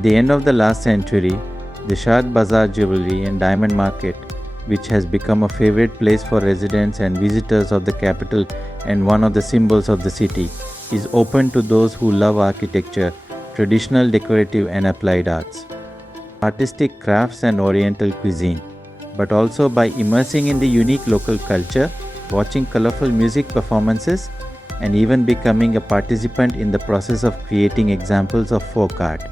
At the end of the last century, the Sharg Bazar jewelry and diamond market, which has become a favorite place for residents and visitors of the capital and one of the symbols of the city, is open to those who love architecture, traditional decorative and applied arts, artistic crafts and oriental cuisine, but also by immersing in the unique local culture, watching colorful music performances, and even becoming a participant in the process of creating examples of folk art.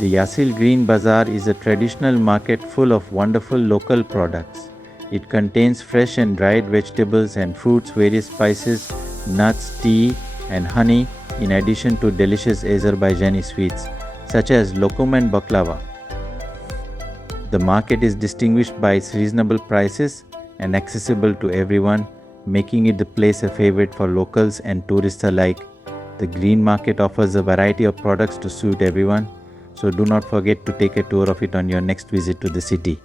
The Yasil Green Bazar is a traditional market full of wonderful local products. It contains fresh and dried vegetables and fruits, various spices, nuts, tea and honey, in addition to delicious Azerbaijani sweets such as lokum and baklava. The market is distinguished by its reasonable prices and accessible to everyone, making it the place a favorite for locals and tourists alike. The Green Market offers a variety of products to suit everyone, so do not forget to take a tour of it on your next visit to the city.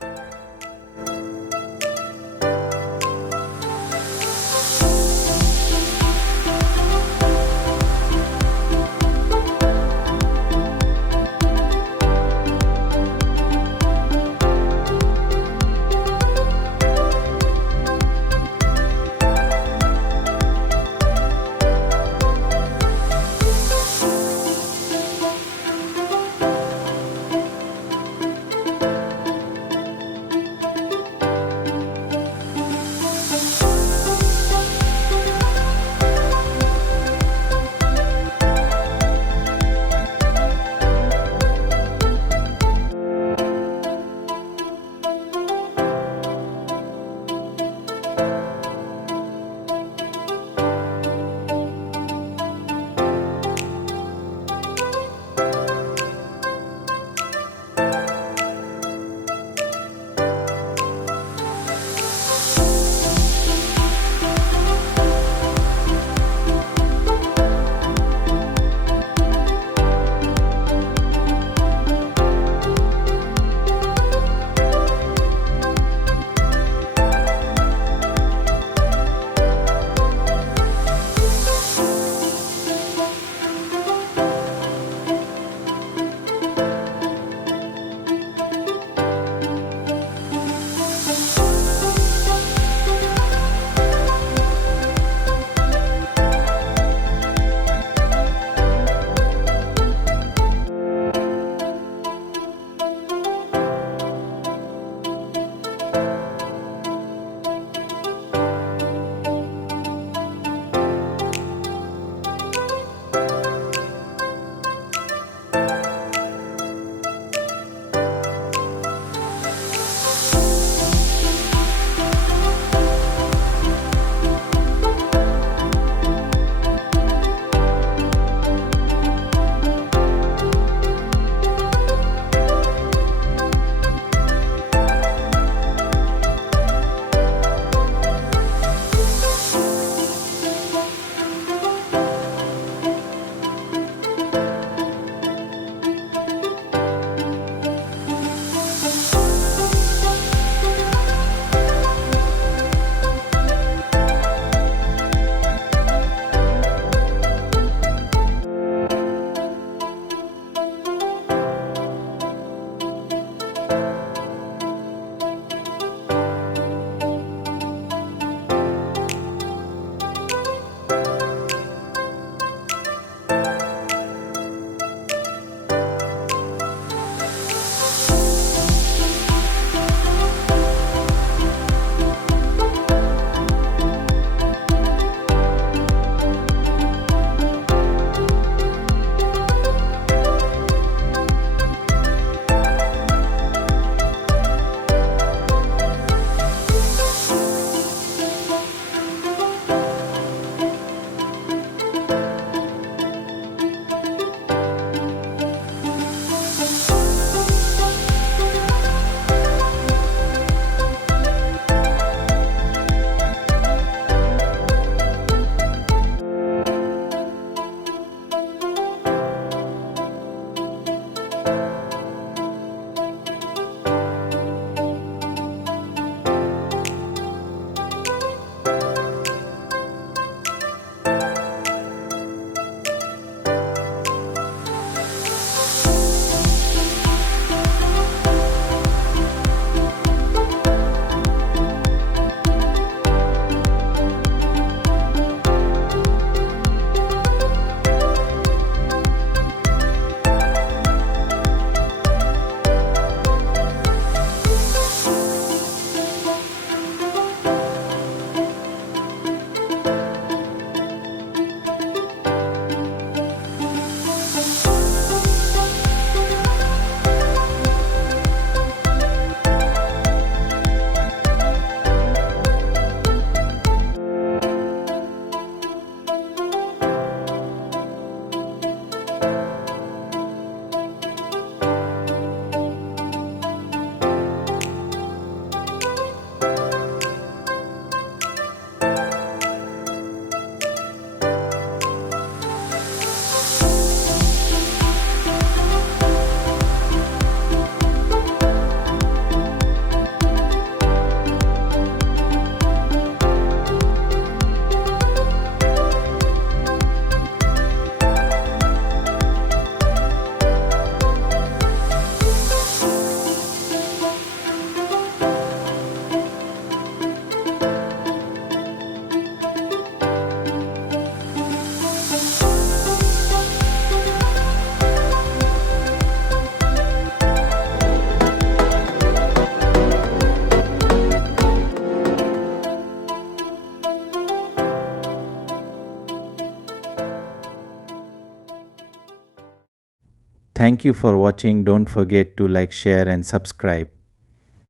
Thank you for watching. Don't forget to like, share and subscribe.